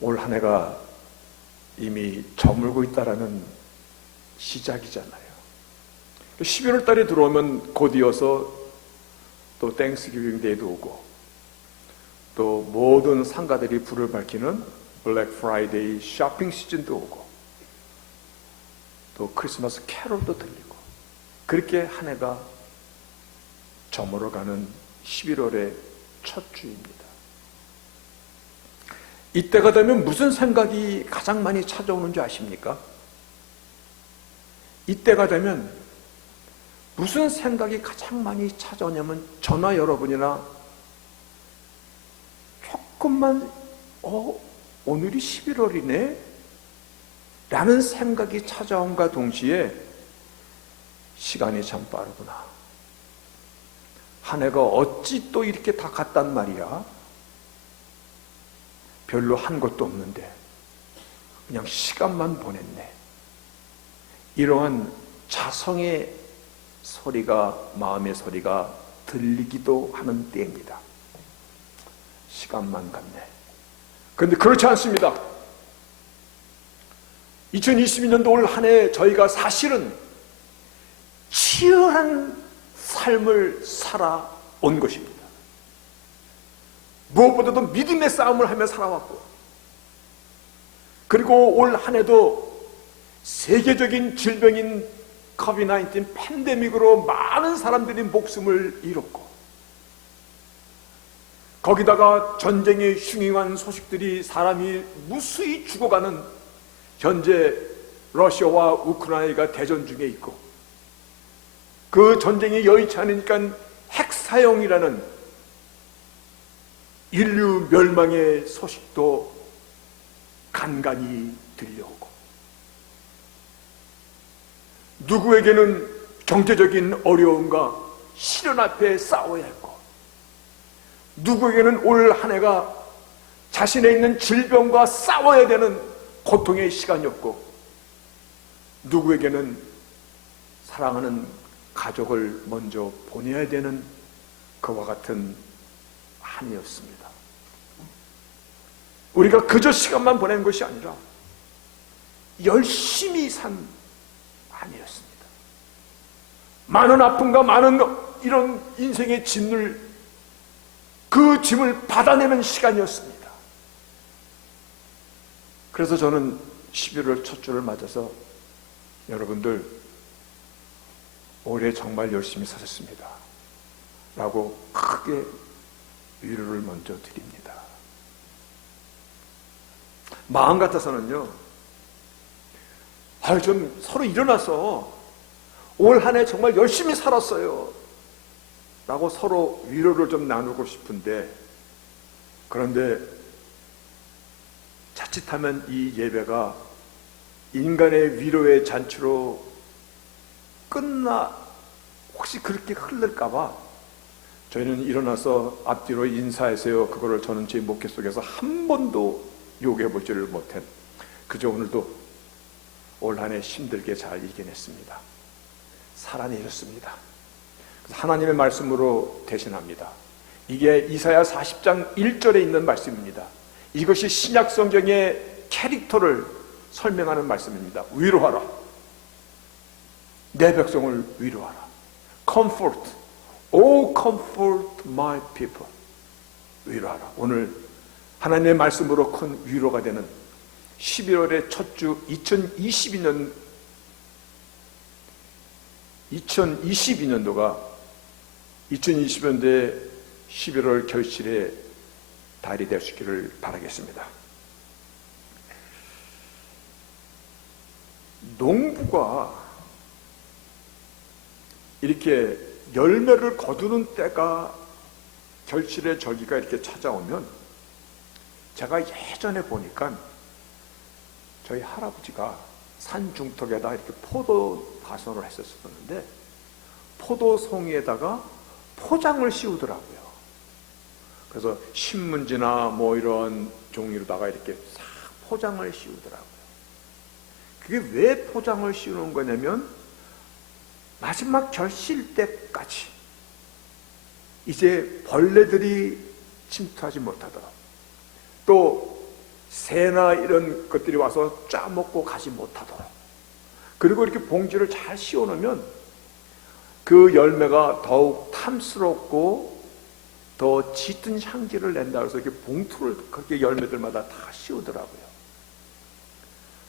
올 한 해가 이미 저물고 있다라는 시작이잖아요. 11월 달에 들어오면 곧 이어서 또 땡스기빙 데이도 오고, 또 모든 상가들이 불을 밝히는 블랙 프라이데이 쇼핑 시즌도 오고, 또 크리스마스 캐롤도 들리고, 그렇게 한 해가 저물어가는 11월의 첫 주입니다. 이때가 되면 무슨 생각이 가장 많이 찾아오는 줄 아십니까? 이때가 되면 무슨 생각이 가장 많이 찾아오냐면, 저나 여러분이나 조금만 오늘이 11월이네 라는 생각이 찾아온과 동시에 시간이 참 빠르구나, 한 해가 어찌 또 이렇게 다 갔단 말이야, 별로 한 것도 없는데 그냥 시간만 보냈네, 이러한 자성의 소리가, 마음의 소리가 들리기도 하는 때입니다. 시간만 갔네. 그런데 그렇지 않습니다. 2022년도 올 한 해 저희가 사실은 치열한 삶을 살아온 것입니다. 무엇보다도 믿음의 싸움을 하며 살아왔고, 그리고 올 한 해도 세계적인 질병인 코비드-19 팬데믹으로 많은 사람들이 목숨을 잃었고, 거기다가 전쟁의 흉흉한 소식들이 사람이 무수히 죽어가는 현재 러시아와 우크라이나가 대전 중에 있고, 그 전쟁이 여의치 않으니까 핵사용이라는 인류 멸망의 소식도 간간히 들려오고, 누구에게는 경제적인 어려움과 시련 앞에 싸워야 했고, 누구에게는 올 한 해가 자신에 있는 질병과 싸워야 되는 고통의 시간이었고, 누구에게는 사랑하는 가족을 먼저 보내야 되는 그와 같은 한 해였습니다. 우리가 그저 시간만 보낸 것이 아니라 열심히 산 한 해였습니다. 많은 아픔과 많은 이런 인생의 짐을, 그 짐을 받아내는 시간이었습니다. 그래서 저는 11월 첫 주를 맞아서 여러분들 올해 정말 열심히 사셨습니다 라고 크게 위로를 먼저 드립니다. 마음 같아서는요, 좀 서로 일어나서 올 한 해 정말 열심히 살았어요 라고 서로 위로를 좀 나누고 싶은데, 그런데 자칫하면 이 예배가 인간의 위로의 잔치로 혹시 그렇게 흐를까봐 저희는 일어나서 앞뒤로 인사하세요, 그거를 저는 제 목회 속에서 한 번도 요구해보지를 못한, 그저 오늘도 올 한 해 힘들게 잘 이겨냈습니다. 살아내셨습니다. 하나님의 말씀으로 대신합니다. 이게 이사야 40장 1절에 있는 말씀입니다. 이것이 신약 성경의 캐릭터를 설명하는 말씀입니다. 위로하라, 내 백성을 위로하라. Comfort, oh comfort my people. 위로하라. 오늘 하나님의 말씀으로 큰 위로가 되는 11월의 첫 주 2022년도가 2020년도의 11월 결실의 달이 되시기를 바라겠습니다. 농부가 이렇게 열매를 거두는 때가, 결실의 절기가 이렇게 찾아오면, 제가 예전에 보니까 저희 할아버지가 산 중턱에다 이렇게 포도 파선을 했었었는데, 포도송이에다가 포장을 씌우더라고요. 그래서 신문지나 뭐 이런 종이로다가 이렇게 싹 포장을 씌우더라고요. 그게 왜 포장을 씌우는 거냐면, 마지막 결실 때까지 이제 벌레들이 침투하지 못하도록, 또 새나 이런 것들이 와서 짜먹고 가지 못하도록, 그리고 이렇게 봉지를 잘 씌워놓으면 그 열매가 더욱 탐스럽고 더 짙은 향기를 낸다 해서 이렇게 봉투를 그렇게 열매들마다 다 씌우더라고요.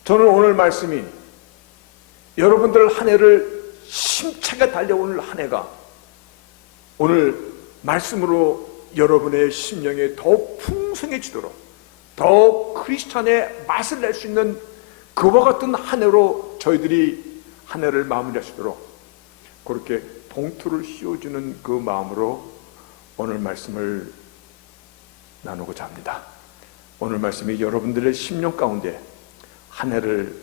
저는 오늘 말씀이 여러분들 한 해를 힘차게 달려오는 한 해가 오늘 말씀으로 여러분의 심령에 더욱 풍성해지도록, 더욱 크리스찬의 맛을 낼 수 있는 그와 같은 한 해로 저희들이 한 해를 마무리하시도록 그렇게 봉투를 씌워주는 그 마음으로 오늘 말씀을 나누고자 합니다. 오늘 말씀이 여러분들의 심령 가운데 한 해를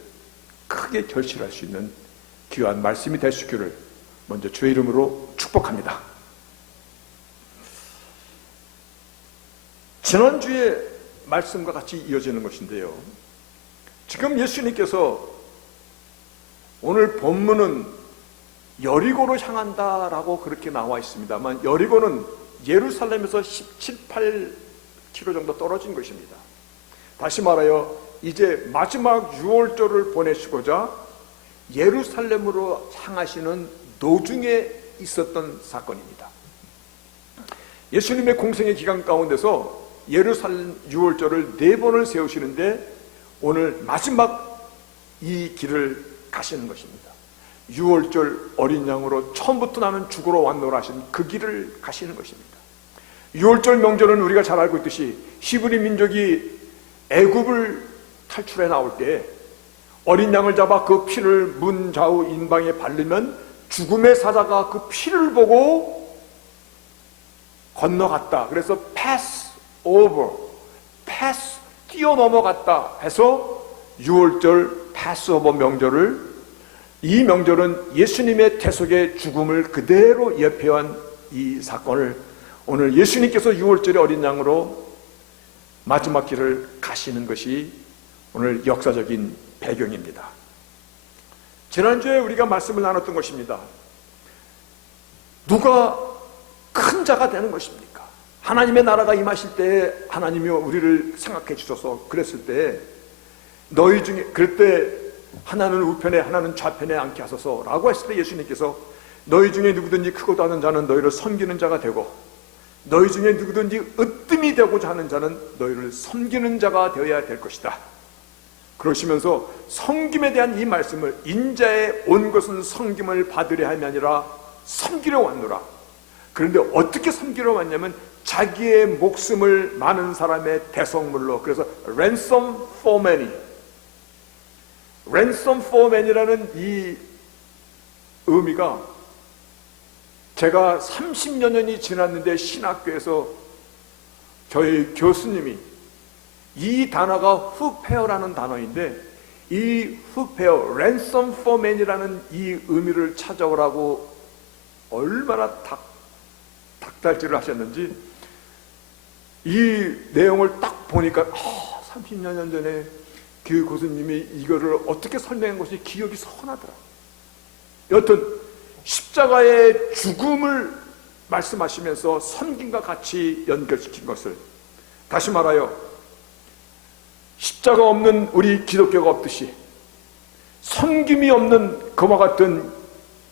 크게 결실할 수 있는 귀한 말씀이 될 수 있기를 먼저 주의 이름으로 축복합니다. 지난주에 말씀과 같이 이어지는 것인데요, 지금 예수님께서 오늘 본문은 여리고로 향한다라고 그렇게 나와 있습니다만, 여리고는 예루살렘에서 17, 18km 정도 떨어진 것입니다. 다시 말하여 이제 마지막 유월절을 보내시고자 예루살렘으로 향하시는 도중에 있었던 사건입니다. 예수님의 공생의 기간 가운데서 예루살렘 유월절을 4번을 세우시는데 오늘 마지막 이 길을 가시는 것입니다. 유월절 어린 양으로 처음부터 나는 죽으러 왔노라 하신 그 길을 가시는 것입니다. 유월절 명절은 우리가 잘 알고 있듯이 히브리 민족이 애굽을 탈출해 나올 때 어린 양을 잡아 그 피를 문 좌우 인방에 바르면 죽음의 사자가 그 피를 보고 건너갔다. 그래서 pass over, pass, 뛰어넘어갔다 해서 유월절 패스오버 명절을, 이 명절은 예수님의 태속의 죽음을 그대로 예표한 이 사건을 오늘 예수님께서 유월절의 어린 양으로 마지막 길을 가시는 것이 오늘 역사적인 배경입니다. 지난주에 우리가 말씀을 나눴던 것입니다. 누가 큰 자가 되는 것입니까? 하나님의 나라가 임하실 때 하나님이 우리를 생각해 주셔서 그랬을 때 너희 중에, 그럴 때 하나는 우편에 하나는 좌편에 앉게 하소서 라고 했을 때 예수님께서 너희 중에 누구든지 크고도 하는 자는 너희를 섬기는 자가 되고 너희 중에 누구든지 으뜸이 되고자 하는 자는 너희를 섬기는 자가 되어야 될 것이다. 그러시면서 섬김에 대한 이 말씀을, 인자에 온 것은 섬김을 받으려 함이 아니라 섬기려 왔노라. 그런데 어떻게 섬기려 왔냐면 자기의 목숨을 많은 사람의 대성물로, 그래서 ransom for many, ransom for many라는 이 의미가 제가 30여 년이 지났는데 신학교에서 저희 교수님이 이 단어가 후페어라는 단어인데 이 후페어, ransom for man이라는 이 의미를 찾아오라고 얼마나 닥달질을 하셨는지 이 내용을 딱 보니까 30여 년 전에 그 교수님이 이거를 어떻게 설명한 것이 기억이 선하더라. 여튼 십자가의 죽음을 말씀하시면서 섬김과 같이 연결시킨 것을, 다시 말하여 십자가 없는 우리 기독교가 없듯이 섬김이 없는 그와 같은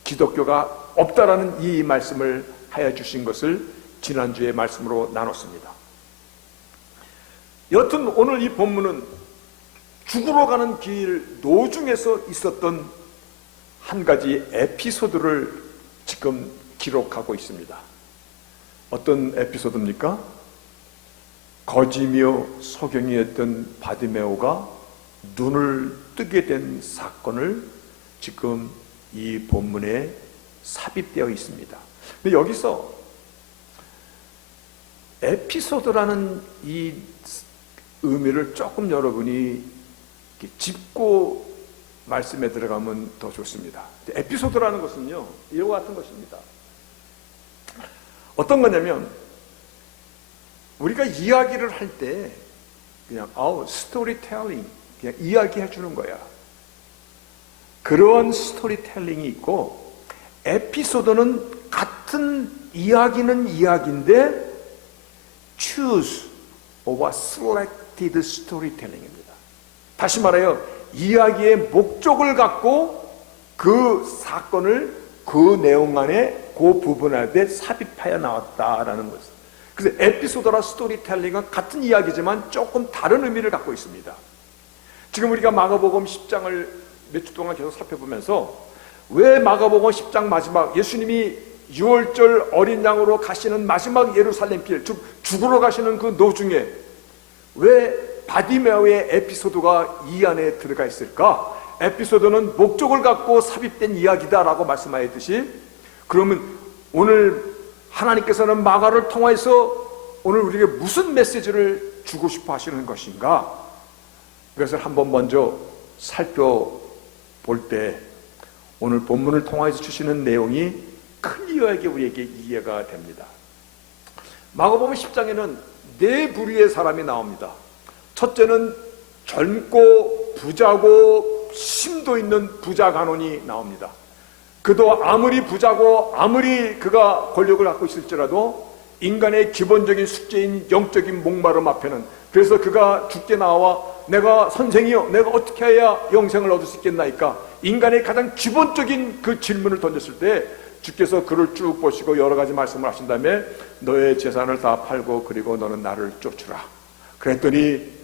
기독교가 없다라는 이 말씀을 하여 주신 것을 지난주에 말씀으로 나눴습니다. 여튼 오늘 이 본문은 죽으러 가는 길 노중에서 있었던 한 가지 에피소드를 지금 기록하고 있습니다. 어떤 에피소드입니까? 거지며 소경이었던 바디메오가 눈을 뜨게 된 사건을 지금 이 본문에 삽입되어 있습니다. 근데 여기서 에피소드라는 이 의미를 조금 여러분이 짚고 말씀에 들어가면 더 좋습니다. 에피소드라는 것은요, 이와 같은 것입니다. 어떤 거냐면 우리가 이야기를 할 때 그냥 스토리텔링, 그냥 이야기해 주는 거야. 그런 스토리텔링이 있고, 에피소드는 같은 이야기는 이야기인데 choose or select connected storytelling입니다. 다시 말하여 이야기의 목적을 갖고 그 사건을 그 내용 안에 그 부분 안에 삽입하여 나왔다라는 것입니다. 그래서 에피소드라 스토리텔링은 같은 이야기지만 조금 다른 의미를 갖고 있습니다. 지금 우리가 마가복음 10장을 몇 주 동안 계속 살펴보면서 왜 마가복음 10장 마지막 예수님이 6월절 어린 양으로 가시는 마지막 예루살렘 길, 즉 죽으러 가시는 그 도중에 왜 바디메오의 에피소드가 이 안에 들어가 있을까? 에피소드는 목적을 갖고 삽입된 이야기다라고 말씀하였듯이, 그러면 오늘 하나님께서는 마가를 통해서 오늘 우리에게 무슨 메시지를 주고 싶어 하시는 것인가? 이것을 한번 먼저 살펴볼 때 오늘 본문을 통해서 주시는 내용이 클리어하게 우리에게 이해가 됩니다. 마가복음 10장에는 네 부류의 사람이 나옵니다. 첫째는 젊고 부자고 심도 있는 부자 간원이 나옵니다. 그도 아무리 부자고 아무리 그가 권력을 갖고 있을지라도 인간의 기본적인 숙제인 영적인 목마름 앞에는, 그래서 그가 죽게 나와 내가 선생이요 내가 어떻게 해야 영생을 얻을 수 있겠나이까, 인간의 가장 기본적인 그 질문을 던졌을 때 주께서 그를 쭉 보시고 여러 가지 말씀을 하신 다음에 너의 재산을 다 팔고 그리고 너는 나를 쫓으라 그랬더니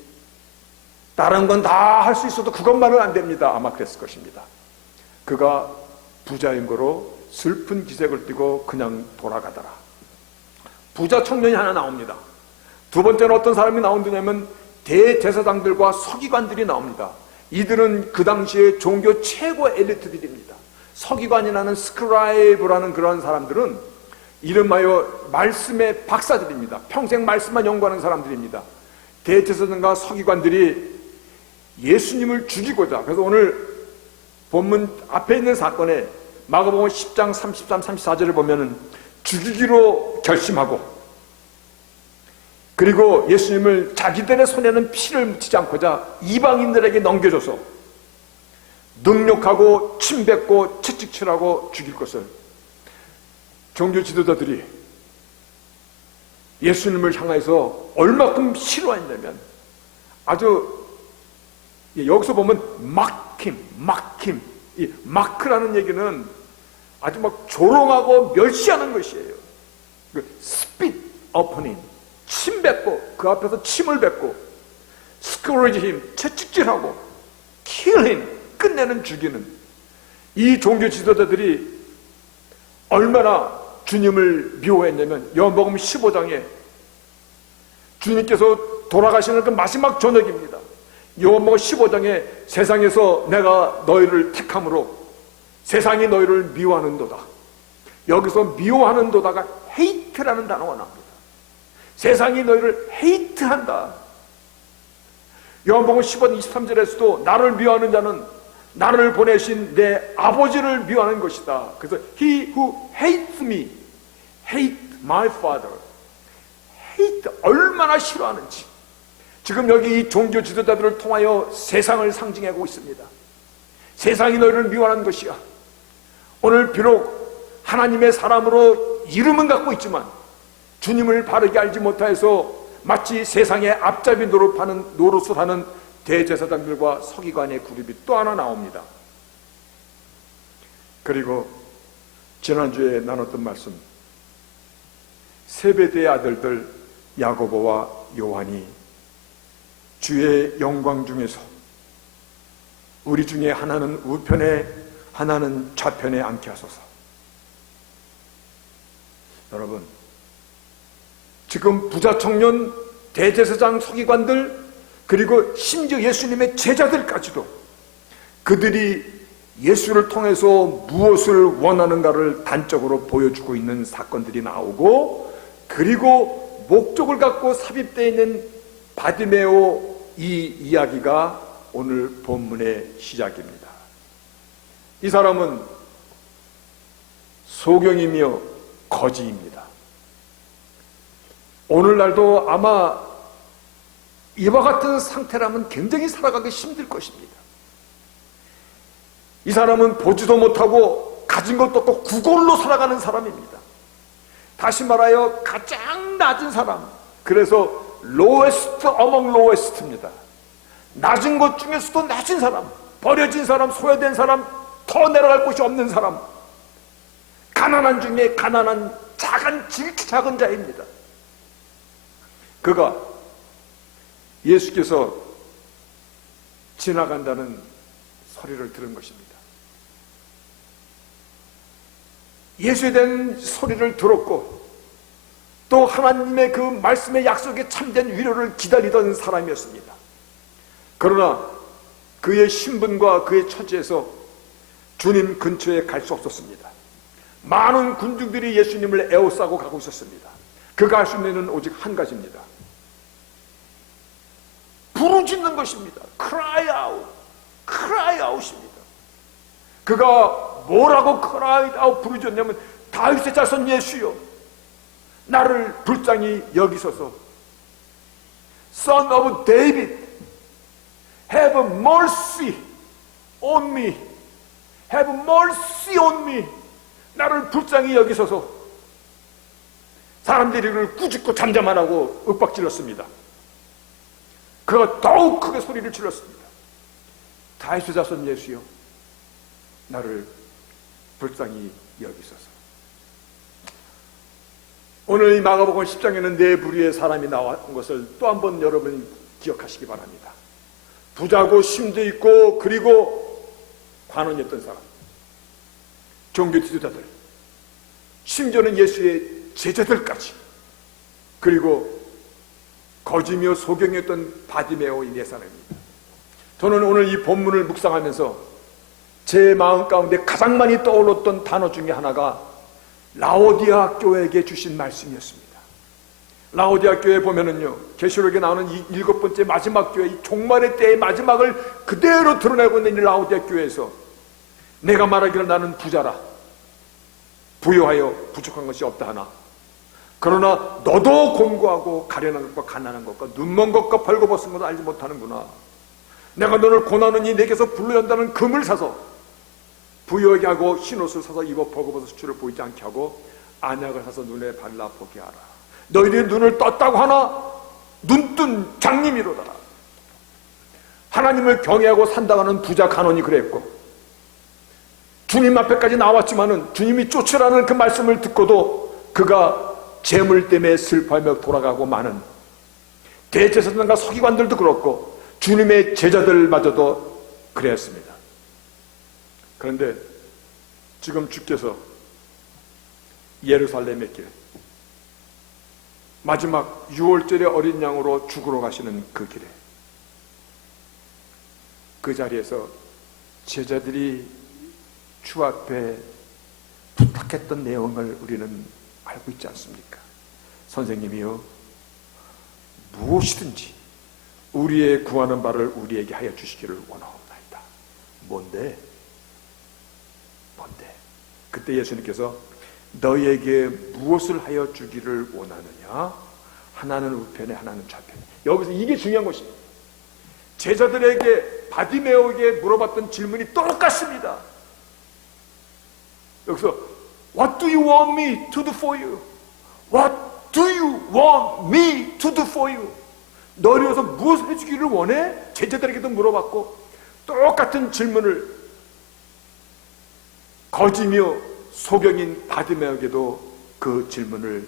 다른 건 다 할 수 있어도 그것만은 안 됩니다. 아마 그랬을 것입니다. 그가 부자인 거로 슬픈 기색을 띠고 그냥 돌아가더라. 부자 청년이 하나 나옵니다. 두 번째는 어떤 사람이 나온다냐면 대제사장들과 서기관들이 나옵니다. 이들은 그 당시에 종교 최고 엘리트들입니다. 서기관이라는 스크라이브라는 그런 사람들은 이름하여 말씀의 박사들입니다. 평생 말씀만 연구하는 사람들입니다. 대제사장과 서기관들이 예수님을 죽이고자, 그래서 오늘 본문 앞에 있는 사건에 마가복음 10장 33, 34절을 보면은 죽이기로 결심하고, 그리고 예수님을 자기들의 손에는 피를 묻히지 않고자 이방인들에게 넘겨줘서 능욕하고 침뱉고 채찍질하고 죽일 것을 종교 지도자들이 예수님을 향해서 얼마큼 싫어했냐면, 아주 여기서 보면 막힘, 이 마크라는 얘기는 아주 막 조롱하고 멸시하는 것이에요. 스핏 어퍼닝, 침 뱉고 그 앞에서 침을 뱉고, 스코리지 힘, 채찍질하고, 킬 힘, 끝내는 죽이는 이 종교 지도자들이 얼마나 주님을 미워했냐면, 요한복음 15장에 주님께서 돌아가시는 그 마지막 저녁입니다. 요한복음 15장에 세상에서 내가 너희를 택함으로 세상이 너희를 미워하는도다. 여기서 미워하는도다가 헤이트라는 단어가 나옵니다. 세상이 너희를 헤이트한다. 요한복음 15장 23절에서도 나를 미워하는 자는 나를 보내신 내 아버지를 미워하는 것이다. 그래서 He who hates me, hate my father. hate, 얼마나 싫어하는지. 지금 여기 이 종교 지도자들을 통하여 세상을 상징하고 있습니다. 세상이 너희를 미워하는 것이야. 오늘 비록 하나님의 사람으로 이름은 갖고 있지만 주님을 바르게 알지 못해서 마치 세상의 앞잡이 노릇을 하는 대제사장들과 서기관의 그룹이 또 하나 나옵니다. 그리고 지난주에 나눴던 말씀, 세베대의 아들들 야고보와 요한이 주의 영광 중에서 우리 중에 하나는 우편에 하나는 좌편에 앉게 하소서. 여러분, 지금 부자 청년, 대제사장, 서기관들, 그리고 심지어 예수님의 제자들까지도 그들이 예수를 통해서 무엇을 원하는가를 단적으로 보여주고 있는 사건들이 나오고, 그리고 목적을 갖고 삽입되어 있는 바디메오 이 이야기가 오늘 본문의 시작입니다. 이 사람은 소경이며 거지입니다. 오늘날도 아마 이와 같은 상태라면 굉장히 살아가기 힘들 것입니다. 이 사람은 보지도 못하고 가진 것도 없고 구걸로 살아가는 사람입니다. 다시 말하여 가장 낮은 사람, 그래서 lowest among lowest입니다. 낮은 것 중에서도 낮은 사람, 버려진 사람, 소외된 사람, 더 내려갈 곳이 없는 사람, 가난한 중에 가난한 작은 자입니다. 그가 예수께서 지나간다는 소리를 들은 것입니다. 예수에 대한 소리를 들었고 또 하나님의 그 말씀의 약속에 참된 위로를 기다리던 사람이었습니다. 그러나 그의 신분과 그의 처지에서 주님 근처에 갈 수 없었습니다. 많은 군중들이 예수님을 에워싸고 가고 있었습니다. 그가 할 수 있는 일은 오직 한 가지입니다. 부르짖는 것입니다. cry out, cry out입니다. 그가 뭐라고 cry out 부르짖냐면 다윗의 자손 예수여, 나를 불쌍히 여기소서. Son of David, have mercy on me. Have mercy on me. 나를 불쌍히 여기소서. 사람들이 그를 꾸짖고 잠잠하라고 윽박질렀습니다. 그가 더욱 크게 소리를 질렀습니다. 다윗의 자손 예수여, 나를 불쌍히 여기소서. 오늘 이 마가복음 10장에는 네 부류의 사람이 나온 것을 또 한 번 여러분 기억하시기 바랍니다. 부자고 심도 있고 그리고 관원이었던 사람, 종교 지도자들, 심지어는 예수의 제자들까지, 그리고 거지며 소경이었던 바디메오 이 네 사람입니다. 저는 오늘 이 본문을 묵상하면서 제 마음 가운데 가장 많이 떠올랐던 단어 중에 하나가 라오디아 교회에게 주신 말씀이었습니다. 라오디아 교회 보면은요, 계시록에 나오는 이 7번째 마지막 교회, 이 종말의 때의 마지막을 그대로 드러내고 있는 이 라오디아 교회에서 내가 말하기를 나는 부자라, 부유하여 부족한 것이 없다 하나, 그러나 너도 곤고하고 가련한 것과 가난한 것과 눈먼 것과 벌거벗은 것을 알지 못하는구나. 내가 너를 고난하니 내게서 불러연다는 금을 사서 부유하게 하고 흰옷을 사서 입어 벌거벗어 수출을 보이지 않게 하고 안약을 사서 눈에 발라 보게 하라. 너희들이 눈을 떴다고 하나 눈뜬 장님이로다. 하나님을 경외하고 산다가는 부자 간원이 그랬고, 주님 앞에까지 나왔지만은 주님이 쫓으라는 그 말씀을 듣고도 그가 재물 때문에 슬퍼하며 돌아가고 많은 대제사장과 서기관들도 그렇고 주님의 제자들마저도 그랬습니다. 그런데 지금 주께서 예루살렘의 길, 마지막 6월절의 어린 양으로 죽으러 가시는 그 길에, 그 자리에서 제자들이 주 앞에 부탁했던 내용을 우리는 알고 있지 않습니까? 선생님이요, 무엇이든지 우리의 구하는 바를 우리에게 하여 주시기를 원하옵나이다. 뭔데? 그때 예수님께서 너희에게 무엇을 하여 주기를 원하느냐? 하나는 우편에 하나는 좌편에. 여기서 이게 중요한 것입니다. 제자들에게 바디메오에게 물어봤던 질문이 똑같습니다. 여기서 What do you want me to do for you? What do you want me to do for you? 너를 위해서 무엇을 해주기를 원해? 제자들에게도 물어봤고 똑같은 질문을 거지며 소경인 바디메오에게도 그 질문을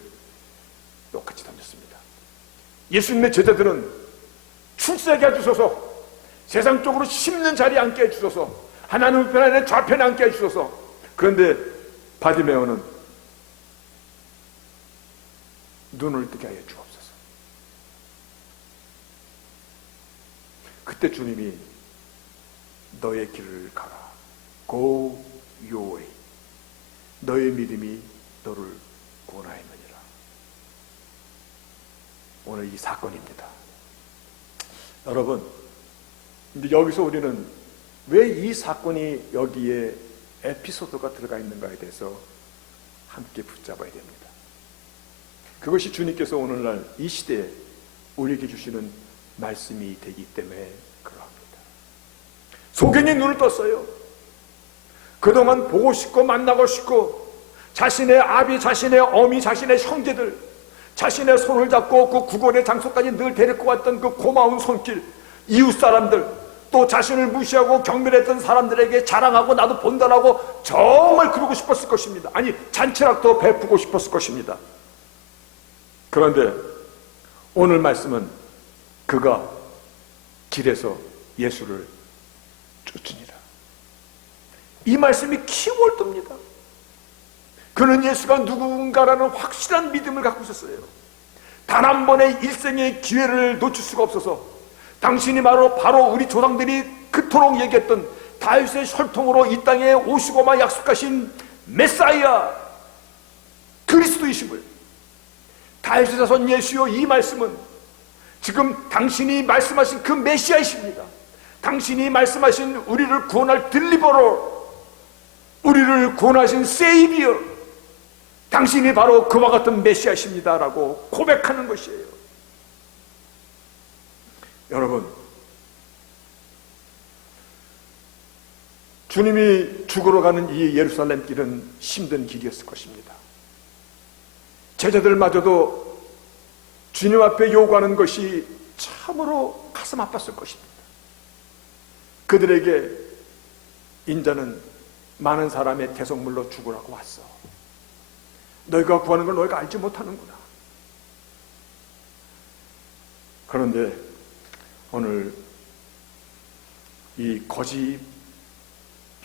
똑같이 던졌습니다. 예수님의 제자들은 출세하게 해주소서, 세상 쪽으로 심는 자리에 앉게 해주소서, 하나님 우편 안에 좌편에 앉게 해주소서. 그런데 바디메오는 눈을 뜨게 하여 주옵소서. 그때 주님이 너의 길을 가라, Go your way. 너의 믿음이 너를 구원하였느니라. 오늘 이 사건입니다. 여러분, 근데 여기서 우리는 왜 이 사건이 여기에 에피소드가 들어가 있는가에 대해서 함께 붙잡아야 됩니다. 그것이 주님께서 오늘날 이 시대에 우리에게 주시는 말씀이 되기 때문에 그러합니다. 소경이 눈을 떴어요. 그동안 보고 싶고 만나고 싶고 자신의 아비, 자신의 어미, 자신의 형제들, 자신의 손을 잡고 그 구걸의 장소까지 늘 데리고 갔던 그 고마운 손길, 이웃 사람들, 또 자신을 무시하고 경멸했던 사람들에게 자랑하고 나도 본다라고 정말 그러고 싶었을 것입니다. 아니, 잔치락도 베푸고 싶었을 것입니다. 그런데 오늘 말씀은 그가 길에서 예수를 쫓으니라. 이 말씀이 키워드입니다. 그는 예수가 누군가라는 확실한 믿음을 갖고 있었어요. 단 한 번의 일생의 기회를 놓칠 수가 없어서 당신이 바로 우리 조상들이 그토록 얘기했던 다윗의 혈통으로 이 땅에 오시고만 약속하신 메사이아 그리스도이심을, 다윗의 자손 예수여, 이 말씀은 지금 당신이 말씀하신 그 메시아이십니다. 당신이 말씀하신 우리를 구원할 딜리버러, 우리를 구원하신 세이비어, 당신이 바로 그와 같은 메시아이십니다 라고 고백하는 것이에요. 여러분, 주님이 죽으러 가는 이 예루살렘 길은 힘든 길이었을 것입니다. 제자들마저도 주님 앞에 요구하는 것이 참으로 가슴 아팠을 것입니다. 그들에게 인자는 많은 사람의 대속물로 죽으라고 왔어. 너희가 구하는 걸 너희가 알지 못하는구나. 그런데 오늘 이 거지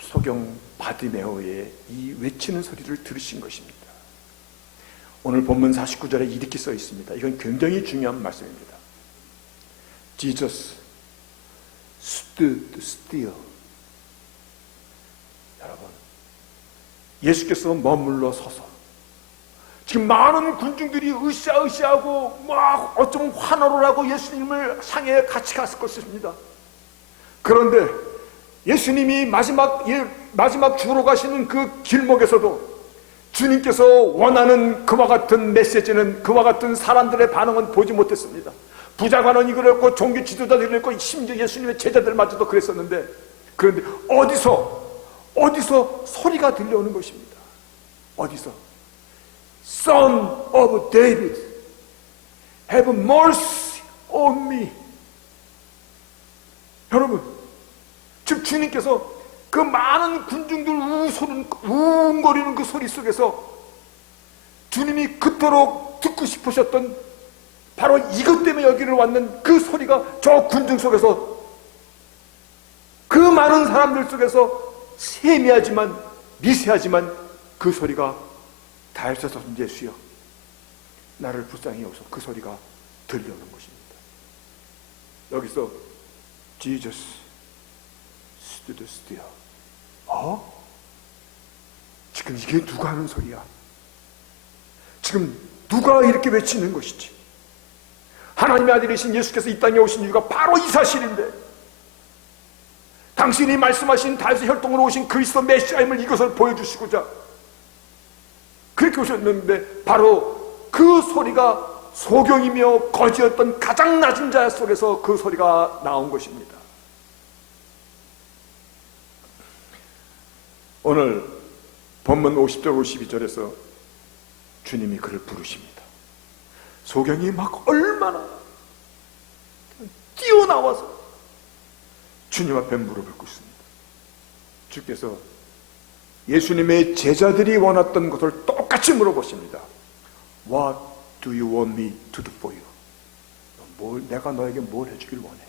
소경 바디메오의 이 외치는 소리를 들으신 것입니다. 오늘 본문 49절에 이렇게 써 있습니다. 이건 굉장히 중요한 말씀입니다. Jesus stood still. 여러분, 예수께서 머물러 서서 지금 많은 군중들이 으쌰으쌰하고 막 어쩌면 환호를 하고 예수님을 향해 같이 갔을 것입니다. 그런데 예수님이 마지막 죽으러 가시는 그 길목에서도 주님께서 원하는 그와 같은 메시지는, 그와 같은 사람들의 반응은 보지 못했습니다. 부자관원이 그랬고 종교 지도자들이 그랬고 심지어 예수님의 제자들마저도 그랬었는데, 그런데 어디서 소리가 들려오는 것입니다. 어디서? Son of David, have mercy on me. 여러분, 지금 주님께서 그 많은 군중들 우웅거리는 그 소리 속에서 주님이 그토록 듣고 싶으셨던 바로 이것 때문에 여기를 왔는 그 소리가 저 군중 속에서, 그 많은 사람들 속에서 세미하지만 미세하지만 그 소리가 다윗의 자손 예수여 나를 불쌍히 여기서 그 소리가 들려오는 것입니다. 여기서 Jesus stood still. 지금 이게 누가 하는 소리야? 지금 누가 이렇게 외치는 것이지? 하나님의 아들이신 예수께서 이 땅에 오신 이유가 바로 이 사실인데, 당신이 말씀하신 다윗의 혈통으로 오신 그리스도 메시아임을 이것을 보여주시고자 그렇게 오셨는데, 바로 그 소리가 소경이며 거지였던 가장 낮은 자 속에서 그 소리가 나온 것입니다. 오늘 본문 50절 52절에서 주님이 그를 부르십니다. 소경이 막 얼마나 뛰어나와서 주님 앞에 무릎을 꿇습니다. 주께서 예수님의 제자들이 원했던 것을 똑같이 물어보십니다. What do you want me to do for you? 내가 너에게 뭘 해주길 원해?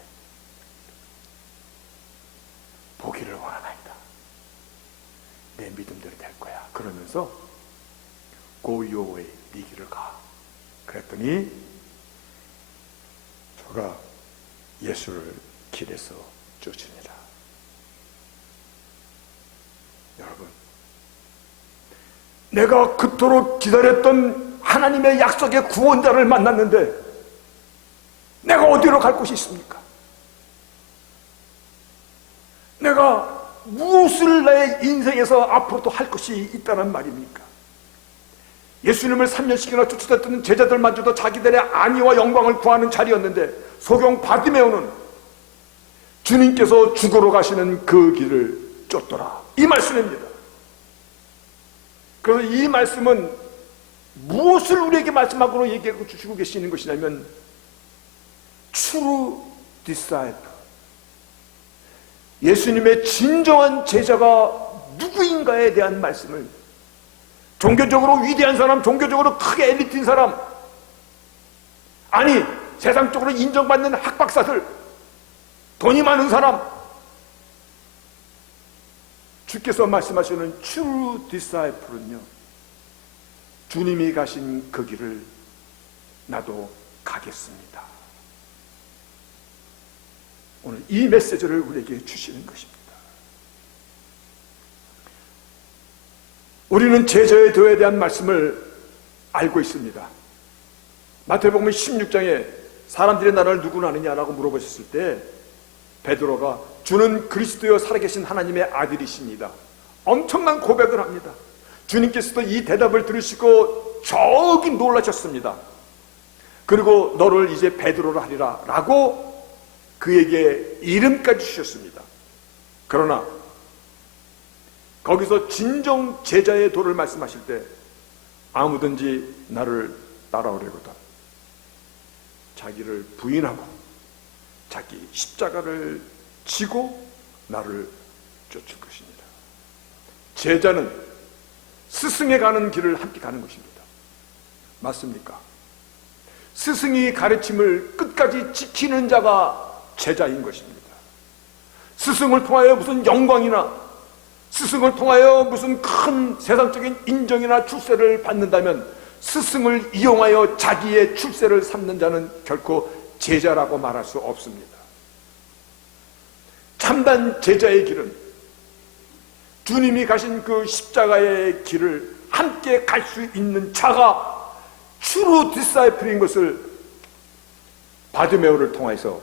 보기를 원하나이다. 내 믿음대로 될 거야. 그러면서 Go your way, 네 길을 가. 그랬더니 저가 예수를 길에서 쫓으니라. 여러분, 내가 그토록 기다렸던 하나님의 약속의 구원자를 만났는데 내가 어디로 갈 곳이 있습니까? 내가 무엇을 내 인생에서 앞으로 또 할 것이 있다는 말입니까? 예수님을 3년씩이나 쫓아다녔던 제자들마저도 자기들의 안위와 영광을 구하는 자리였는데, 소경 바디메오는 주님께서 죽으러 가시는 그 길을 쫓더라, 이 말씀입니다. 그래서 이 말씀은 무엇을 우리에게 마지막으로 얘기하고 주시고 계시는 것이냐면 true disciple, 예수님의 진정한 제자가 누구인가에 대한 말씀을, 종교적으로 위대한 사람, 종교적으로 크게 엘리트인 사람, 아니 세상적으로 인정받는 학박사들, 돈이 많은 사람, 주께서 말씀하시는 true disciple은요, 주님이 가신 그 길을 나도 가겠습니다. 오늘 이 메시지를 우리에게 주시는 것입니다. 우리는 제자의 도에 대한 말씀을 알고 있습니다. 마태복음 16장에 사람들이 나를 누구로 아느냐라고 물어보셨을 때 베드로가 주는 그리스도여 살아계신 하나님의 아들이십니다. 엄청난 고백을 합니다. 주님께서도 이 대답을 들으시고 저기 놀라셨습니다. 그리고 너를 이제 베드로라 하리라 라고 그에게 이름까지 주셨습니다. 그러나 거기서 진정 제자의 도를 말씀하실 때 아무든지 나를 따라오려거든 자기를 부인하고 자기 십자가를 지고 나를 쫓을 것입니다. 제자는 스승에 가는 길을 함께 가는 것입니다. 맞습니까? 스승이 가르침을 끝까지 지키는 자가 제자인 것입니다. 스승을 통하여 무슨 영광이나 스승을 통하여 무슨 큰 세상적인 인정이나 출세를 받는다면 스승을 이용하여 자기의 출세를 삼는 자는 결코 제자라고 말할 수 없습니다. 참된 제자의 길은 주님이 가신 그 십자가의 길을 함께 갈 수 있는 자가 true disciple인 것을 바디메오를 통해서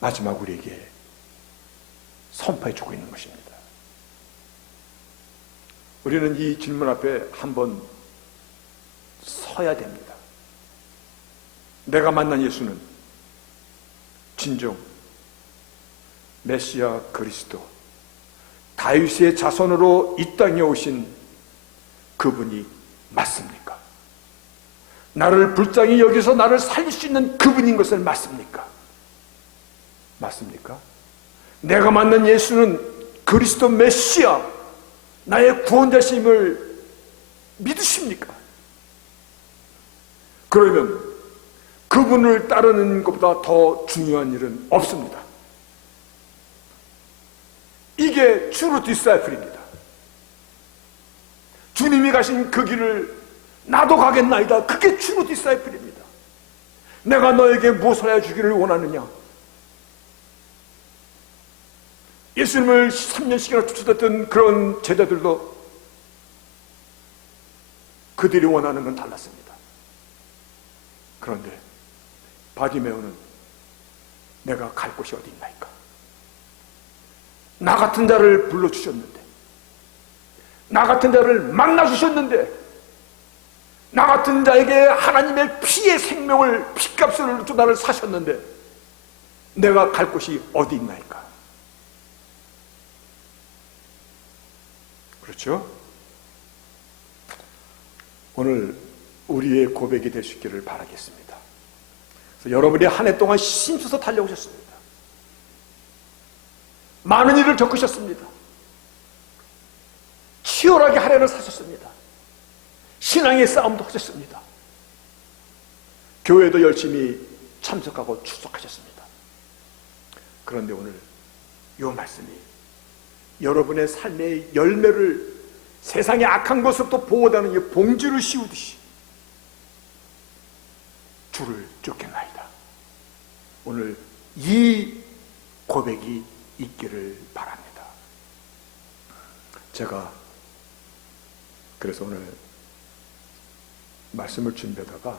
마지막 우리에게 선포해 주고 있는 것입니다. 우리는 이 질문 앞에 한번 서야 됩니다. 내가 만난 예수는 진정 메시아 그리스도, 다윗의 자손으로 이 땅에 오신 그분이 맞습니까? 나를 불쌍히 여기서 나를 살릴 수 있는 그분인 것을 맞습니까? 맞습니까? 내가 만난 예수는 그리스도 메시아, 나의 구원자심을 믿으십니까? 그러면 그분을 따르는 것보다 더 중요한 일은 없습니다. 이게 true disciple입니다. 주님이 가신 그 길을 나도 가겠나이다. 그게 true disciple입니다. 내가 너에게 무엇을 해주기를 원하느냐? 예수님을 3년씩이나 쫓아다녔던 그런 제자들도 그들이 원하는 건 달랐습니다. 그런데 바디메오는 내가 갈 곳이 어디 있나이까? 나 같은 자를 불러주셨는데, 나 같은 자를 만나주셨는데, 나 같은 자에게 하나님의 피의 생명을, 피값을 주 나를 사셨는데 내가 갈 곳이 어디 있나이까? 그렇죠? 오늘 우리의 고백이 될 수 있기를 바라겠습니다. 그래서 여러분이 한 해 동안 힘써서 달려오셨습니다. 많은 일을 겪으셨습니다. 치열하게 한 해를 사셨습니다. 신앙의 싸움도 하셨습니다. 교회도 열심히 참석하고 출석하셨습니다. 그런데 오늘 이 말씀이 여러분의 삶의 열매를 세상의 악한 것으로부터 보호하는 이 봉지를 씌우듯이 주를 쫓겠나이다. 오늘 이 고백이 있기를 바랍니다. 제가 그래서 오늘 말씀을 준비하다가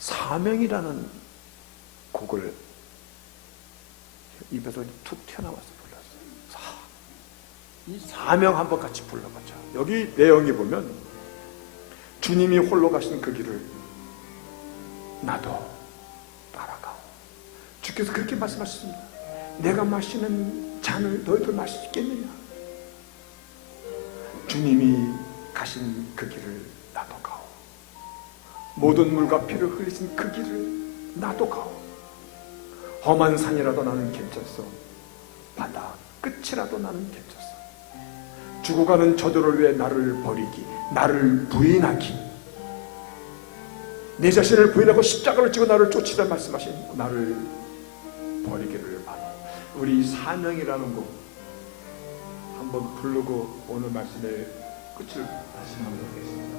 사명이라는 곡을 입에서 툭 튀어나와서 불렀어요. 이 사명 한번 같이 불러보자. 여기 내용이 보면 주님이 홀로 가신 그 길을 나도 따라가오. 주께서 그렇게 말씀하셨습니다. 내가 마시는 잔을 너희들 마실 수 있겠느냐? 주님이 가신 그 길을 나도 가오. 모든 물과 피를 흘리신 그 길을 나도 가오. 험한 산이라도 나는 괜찮소. 바다 끝이라도 나는 괜찮소. 죽어가는 저들을 위해 나를 버리기, 나를 부인하기, 내 자신을 부인하고 십자가를 지고 나를 쫓으라 말씀하신 나를 버리기를 바라. 우리 사명이라는 거 한번 부르고 오늘 말씀의 끝을 다시 마무리하겠습니다.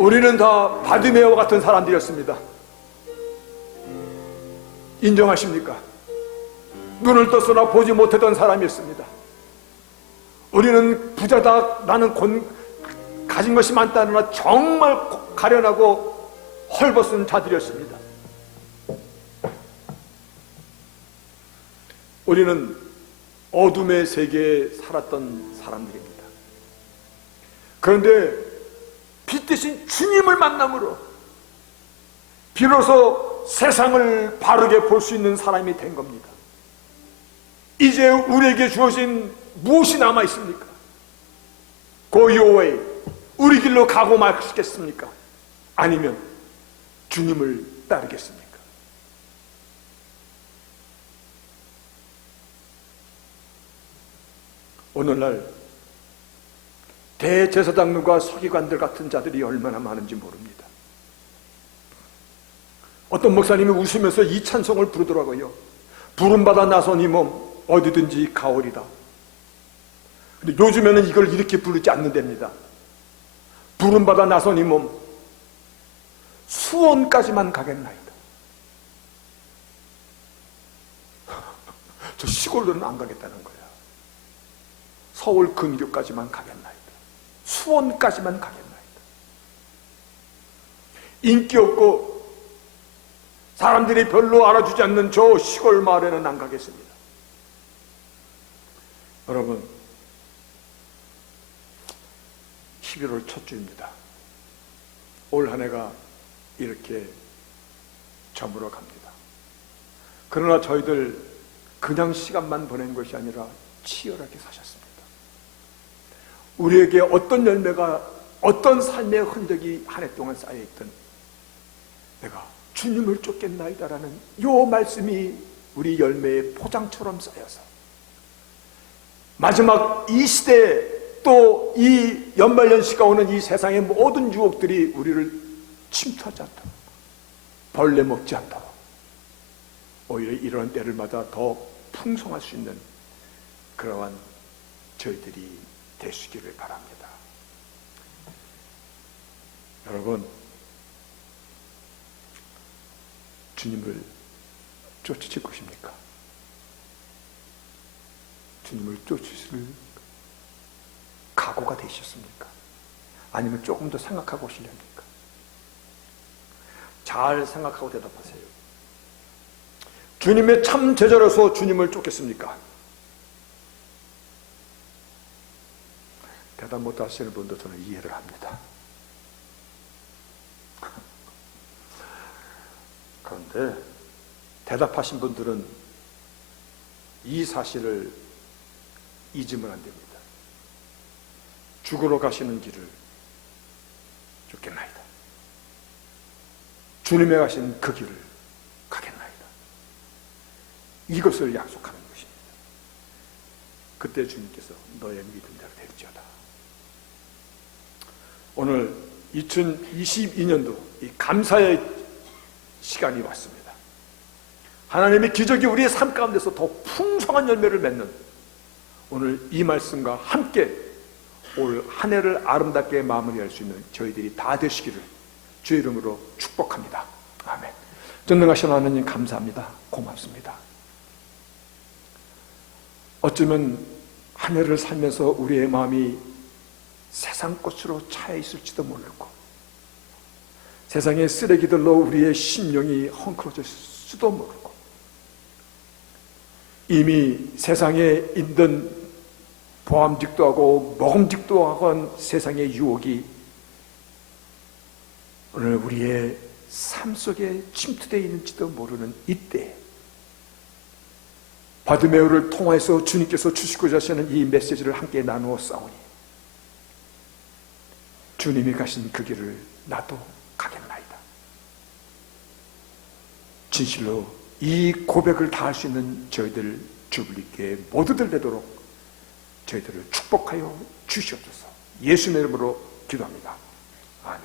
우리는 다 바디메어와 같은 사람들이었습니다. 인정하십니까? 눈을 떴으나 보지 못했던 사람이었습니다. 우리는 부자다, 나는 가진 것이 많다느나 정말 가련하고 헐벗은 자들이었습니다. 우리는 어둠의 세계에 살았던 사람들입니다. 그런데 빛 대신 주님을 만남으로 비로소 세상을 바르게 볼 수 있는 사람이 된 겁니다. 이제 우리에게 주어진 무엇이 남아 있습니까? Go your way. 우리 길로 가고 마시겠습니까? 아니면 주님을 따르겠습니까? 오늘날 대제사장들과 서기관들 같은 자들이 얼마나 많은지 모릅니다. 어떤 목사님이 웃으면서 이 찬송을 부르더라고요. 부름받아 나선 이 몸 어디든지 가오리다. 근데 요즘에는 이걸 이렇게 부르지 않는답니다. 부름받아 나선 이 몸 수원까지만 가겠나이다. 저 시골로는 안 가겠다는 거야. 서울 근교까지만 가겠나이다. 수원까지만 가겠나이다. 인기 없고 사람들이 별로 알아주지 않는 저 시골 마을에는 안 가겠습니다. 여러분, 11월 첫 주입니다. 올 한 해가 이렇게 저물어 갑니다. 그러나 저희들 그냥 시간만 보낸 것이 아니라 치열하게 사셨습니다. 우리에게 어떤 열매가, 어떤 삶의 흔적이 한 해 동안 쌓여있던 내가 주님을 쫓겠나이다라는 요 말씀이 우리 열매의 포장처럼 쌓여서 마지막 이 시대에 또 이 연말연시가 오는 이 세상의 모든 유혹들이 우리를 침투하지 않도록, 벌레 먹지 않도록 오히려 이런 때를마다 더 풍성할 수 있는 그러한 저희들이 되시기를 바랍니다. 여러분, 주님을 쫓으실 것입니까? 주님을 쫓으실 각오가 되셨습니까? 아니면 조금 더 생각하고 오시렵니까? 잘 생각하고 대답하세요. 주님의 참 제자로서 주님을 쫓겠습니까? 대답 못 하시는 분도 저는 이해를 합니다. 그런데 대답하신 분들은 이 사실을 잊으면 안 됩니다. 죽으러 가시는 길을 쫓겠나이다. 주님의 가신 그 길을 가겠나이다. 이것을 약속하는 것입니다. 그때 주님께서 너의 믿은 대로 될지어다. 오늘 2022년도 이 감사의 시간이 왔습니다. 하나님의 기적이 우리의 삶 가운데서 더 풍성한 열매를 맺는 오늘 이 말씀과 함께 올 한 해를 아름답게 마무리할 수 있는 저희들이 다 되시기를 주의 이름으로 축복합니다. 아멘. 전능하신 하나님 감사합니다. 고맙습니다. 어쩌면 한 해를 살면서 우리의 마음이 세상 꽃으로 차여 있을지도 모르고 세상의 쓰레기들로 우리의 심령이 헝클어질 수도 모르고 이미 세상에 있는 보암직도 하고 먹음직도 하고 한 세상의 유혹이 오늘 우리의 삶 속에 침투되어 있는지도 모르는 이때 바드메오를 통해서 주님께서 주시고자 하시는 이 메시지를 함께 나누어 싸우니 주님이 가신 그 길을 나도 가겠나이다. 진실로 이 고백을 다할 수 있는 저희들 주불리께 모두들 되도록 저희들을 축복하여 주시옵소서. 예수님의 이름으로 기도합니다. 아멘.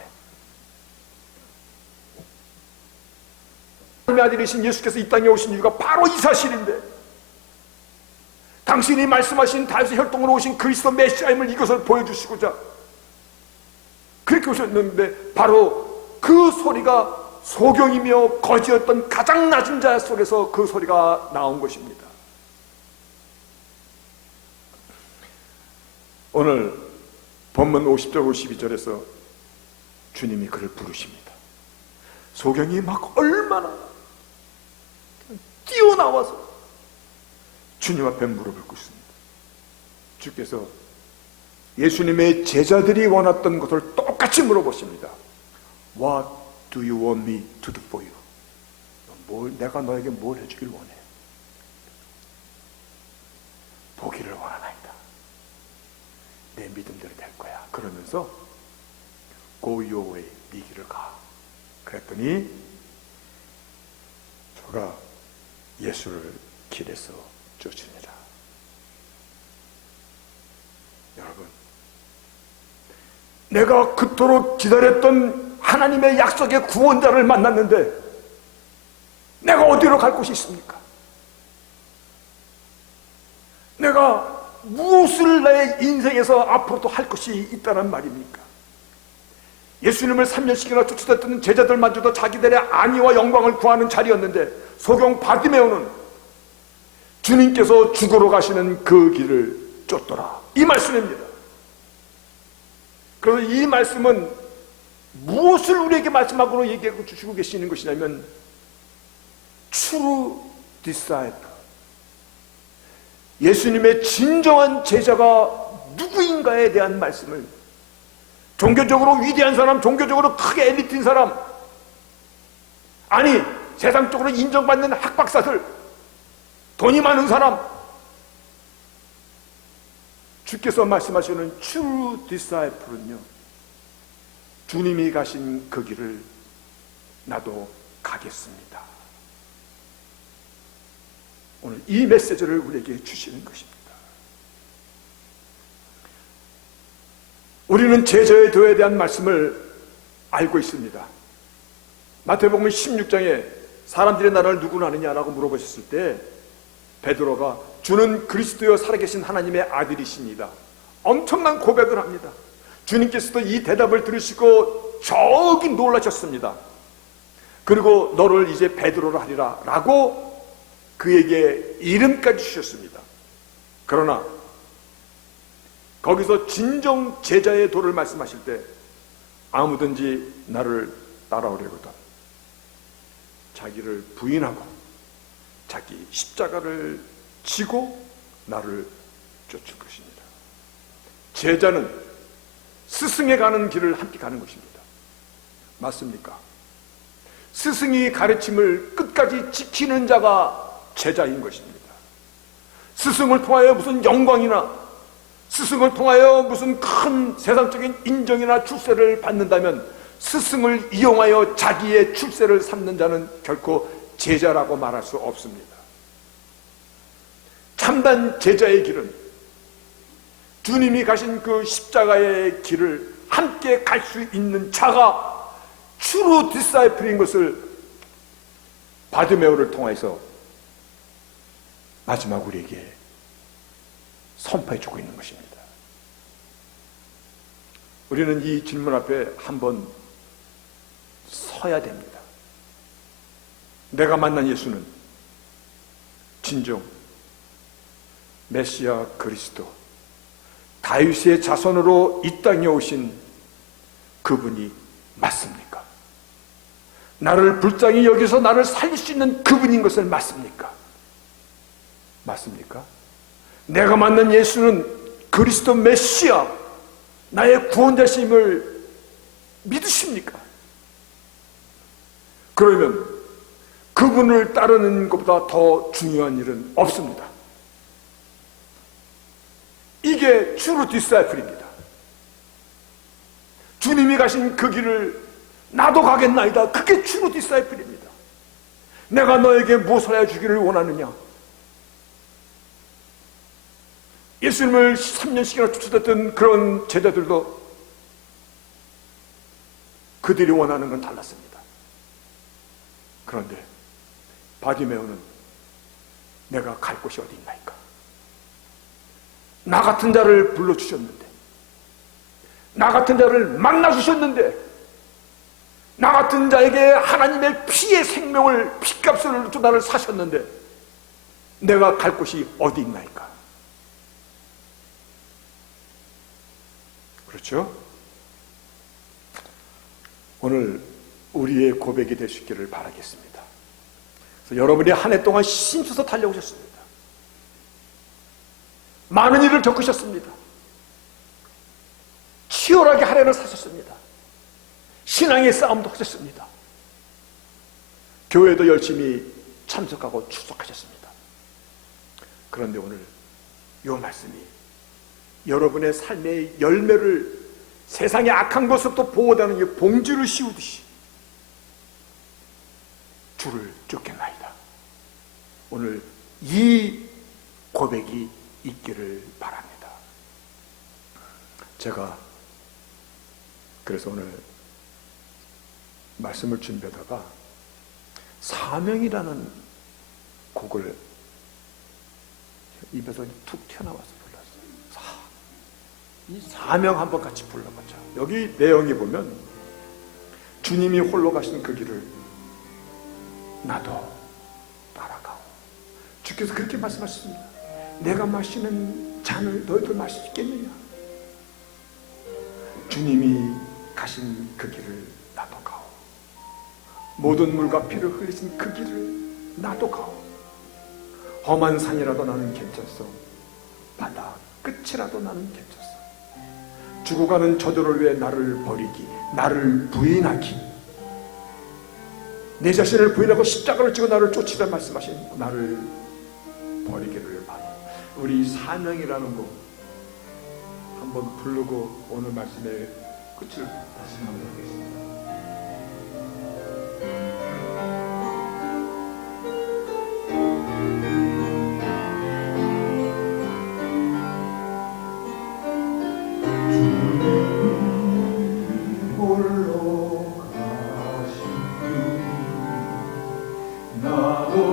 하나님의 아들이신 예수께서 이 땅에 오신 이유가 바로 이 사실인데 당신이 말씀하신 다윗의 혈통으로 오신 그리스도 메시아임을 이것을 보여주시고자 그렇게 오셨는데 바로 그 소리가 소경이며 거지였던 가장 낮은 자 속에서 그 소리가 나온 것입니다. 오늘 본문 50절 52절에서 주님이 그를 부르십니다. 소경이 막 얼마나 뛰어나와서 주님 앞에 무릎을 꿇습니다. 주께서 예수님의 제자들이 원했던 것을 똑같이 물어보십니다. What do you want me to do for you? 내가 너에게 뭘 해주길 원해? 보기를 원하나이다. 내 믿음대로 될 거야. 그러면서 Go your way, 네 길을 가. 그랬더니 저가 예수를 길에서 쫓으니라. 여러분, 내가 그토록 기다렸던 하나님의 약속의 구원자를 만났는데 내가 어디로 갈 곳이 있습니까? 내가 무엇을 내 인생에서 앞으로도 할 것이 있다는 말입니까? 예수님을 3년씩이나 쫓아다녔던 제자들마저도 자기들의 안위와 영광을 구하는 자리였는데 소경 바디메오는 주님께서 죽으러 가시는 그 길을 쫓더라, 이 말씀입니다. 그래서 이 말씀은 무엇을 우리에게 마지막으로 얘기하고 주시고 계시는 것이냐면 true disciple, 예수님의 진정한 제자가 누구인가에 대한 말씀을, 종교적으로 위대한 사람, 종교적으로 크게 엘리트인 사람, 아니 세상적으로 인정받는 학박사들, 돈이 많은 사람, 주께서 말씀하시는 true disciple은요, 주님이 가신 그 길을 나도 가겠습니다. 오늘 이 메시지를 우리에게 주시는 것입니다. 우리는 제자의 도에 대한 말씀을 알고 있습니다. 마태복음 16장에 사람들이 나를 누구로 아느냐라고 물어보셨을 때 베드로가 주는 그리스도여 살아계신 하나님의 아들이십니다. 엄청난 고백을 합니다. 주님께서도 이 대답을 들으시고 저기 놀라셨습니다. 그리고 너를 이제 베드로로 하리라 라고 그에게 이름까지 주셨습니다. 그러나 거기서 진정 제자의 도를 말씀하실 때 아무든지 나를 따라오려거든 자기를 부인하고 자기 십자가를 지고 나를 쫓을 것입니다. 제자는 스승에 가는 길을 함께 가는 것입니다. 맞습니까? 스승이 가르침을 끝까지 지키는 자가 제자인 것입니다. 스승을 통하여 무슨 영광이나 스승을 통하여 무슨 큰 세상적인 인정이나 출세를 받는다면 스승을 이용하여 자기의 출세를 삼는 자는 결코 제자라고 말할 수 없습니다. 참된 제자의 길은 주님이 가신 그 십자가의 길을 함께 갈 수 있는 자가 true disciple인 것을 바디메오를 통해서 마지막 우리에게 선포해주고 있는 것입니다. 우리는 이 질문 앞에 한번 서야 됩니다. 내가 만난 예수는 진정 메시아 그리스도, 다윗의 자손으로 이 땅에 오신 그분이 맞습니까? 나를 불쌍히 여기서 나를 살릴 수 있는 그분인 것을 맞습니까? 맞습니까? 내가 만난 예수는 그리스도 메시아, 나의 구원자심을 믿으십니까? 그러면 그분을 따르는 것보다 더 중요한 일은 없습니다. 이게 true disciple입니다. 주님이 가신 그 길을 나도 가겠나이다. 그게 true disciple입니다. 내가 너에게 무엇을 해주기를 원하느냐? 예수님을 3년씩이나 쫓아다녔던 그런 제자들도 그들이 원하는 건 달랐습니다. 그런데 바디메오는 내가 갈 곳이 어디 있나이까? 나 같은 자를 불러주셨는데, 나 같은 자를 만나주셨는데, 나 같은 자에게 하나님의 피의 생명을, 피값을 주 나를 사셨는데 내가 갈 곳이 어디 있나이까? 그렇죠? 오늘 우리의 고백이 되시기를 바라겠습니다. 그래서 여러분이 한 해 동안 힘써서 달려오셨습니다. 많은 일을 겪으셨습니다. 치열하게 한 해를 사셨습니다. 신앙의 싸움도 하셨습니다. 교회도 열심히 참석하고 출석하셨습니다. 그런데 오늘 이 말씀이 여러분의 삶의 열매를 세상의 악한 것으로부터 보호하는 이 봉지를 씌우듯이 줄을 쫓겨나이다. 오늘 이 고백이 있기를 바랍니다. 제가 그래서 오늘 말씀을 준비하다가 사명이라는 곡을 입에서 툭 튀어나와서 불렀어요. 이 사명 한번 같이 불러보자. 여기 내용이 보면 주님이 홀로 가신 그 길을 나도 따라가오. 주께서 그렇게 말씀하셨습니다. 내가 마시는 잔을 너희들 마실 수 있겠느냐? 주님이 가신 그 길을 나도 가오. 모든 물과 피를 흘리신 그 길을 나도 가오. 험한 산이라도 나는 괜찮소. 바다 끝이라도 나는 괜찮소. 죽어가는 저들을 위해 나를 버리기, 나를 부인하기, 내 자신을 부인하고 십자가를 지고 나를 쫓으라 말씀하신 나를 버리기를 바라. 우리 사명이라는 곡 한번 부르고 오늘 말씀의 끝을 다시 나누겠습니다. 나를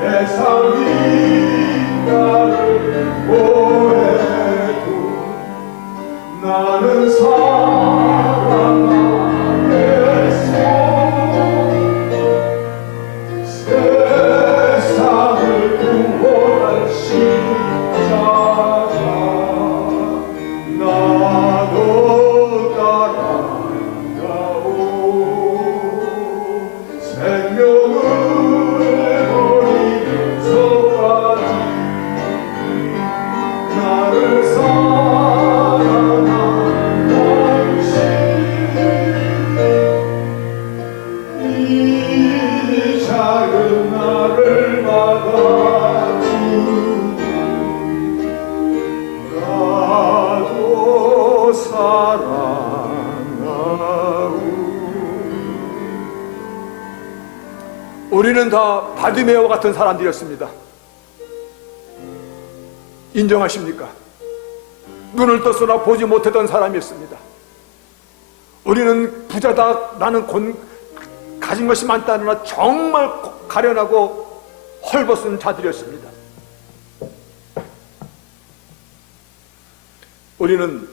세상이 나를 보해도 나는 살아나겠어. 세상을 구원할 십자가 나도 따라가오. 생명을 우리는 다 바디메어와 같은 사람들이었습니다. 인정하십니까? 눈을 떴으나 보지 못했던 사람이었습니다. 우리는 부자다, 나는 가진 것이 많다느나 정말 가련하고 헐벗은 자들이었습니다. 우리는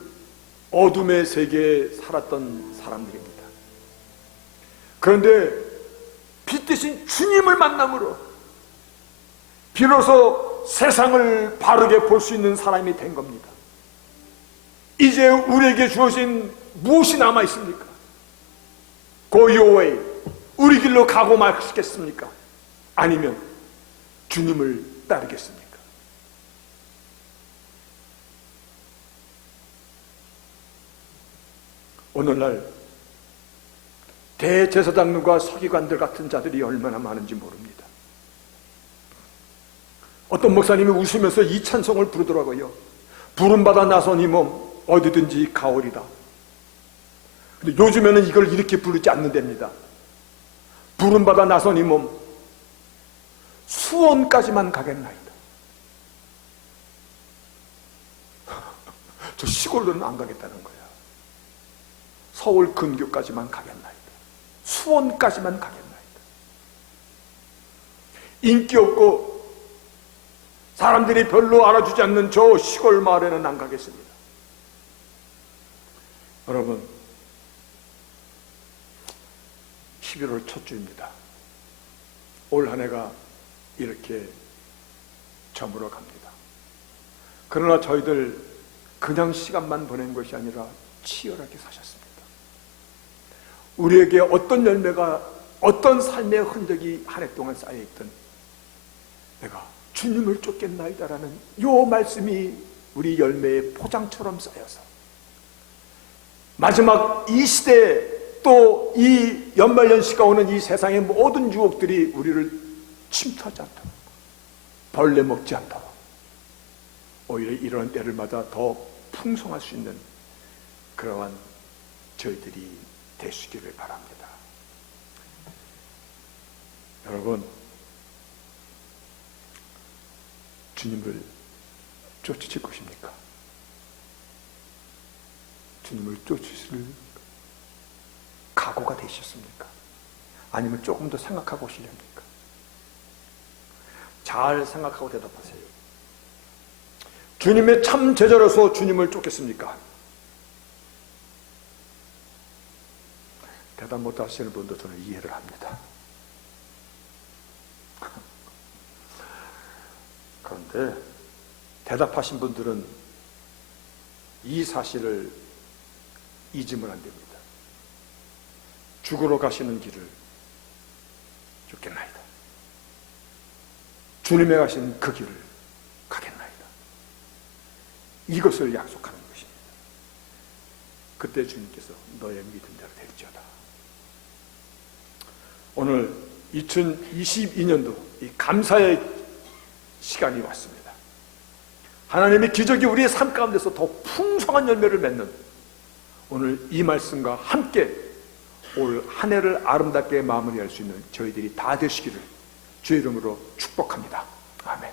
어둠의 세계에 살았던 사람들입니다. 그런데 빛 대신 주님을 만남으로 비로소 세상을 바르게 볼 수 있는 사람이 된 겁니다. 이제 우리에게 주어진 무엇이 남아 있습니까? Go your way. 우리 길로 가고 마시겠습니까? 아니면 주님을 따르겠습니까? 오늘날 대제사장들과 서기관들 같은 자들이 얼마나 많은지 모릅니다. 어떤 목사님이 웃으면서 이 찬송을 부르더라고요. 부름받아 나선 이 몸 어디든지 가오리다. 근데 요즘에는 이걸 이렇게 부르지 않는답니다. 부름받아 나선 이 몸 수원까지만 가겠나이다. 저 시골로는 안 가겠다는 거야. 서울 근교까지만 가겠나이다. 수원까지만 가겠나이다. 인기 없고 사람들이 별로 알아주지 않는 저 시골 마을에는 안 가겠습니다. 여러분, 11월 첫 주입니다. 올 한 해가 이렇게 저물어 갑니다. 그러나 저희들 그냥 시간만 보낸 것이 아니라 치열하게 사셨습니다. 우리에게 어떤 열매가, 어떤 삶의 흔적이 한 해 동안 쌓여있던 내가 주님을 쫓겠나이다라는 요 말씀이 우리 열매의 포장처럼 쌓여서 마지막 이 시대에 또 이 연말연시가 오는 이 세상의 모든 유혹들이 우리를 침투하지 않도록, 벌레 먹지 않도록, 오히려 이런 때를마다 더 풍성할 수 있는 그러한 저희들이 되시기를 바랍니다. 여러분, 주님을 쫓으실 것입니까? 주님을 쫓으실 각오가 되셨습니까? 아니면 조금 더 생각하고 오시렵니까? 잘 생각하고 대답하세요. 주님의 참 제자로서 주님을 쫓겠습니까? 대답 못 하시는 분도 저는 이해를 합니다. 그런데 대답하신 분들은 이 사실을 잊으면 안 됩니다. 죽으러 가시는 길을 쫓겠나이다. 주님의 가신 그 길을 가겠나이다. 이것을 약속하는 것입니다. 그때 주님께서 너의 믿음대로 될지어다. 오늘 2022년도 이 감사의 시간이 왔습니다. 하나님의 기적이 우리의 삶 가운데서 더 풍성한 열매를 맺는 오늘 이 말씀과 함께 올 한 해를 아름답게 마무리할 수 있는 저희들이 다 되시기를 주의 이름으로 축복합니다. 아멘.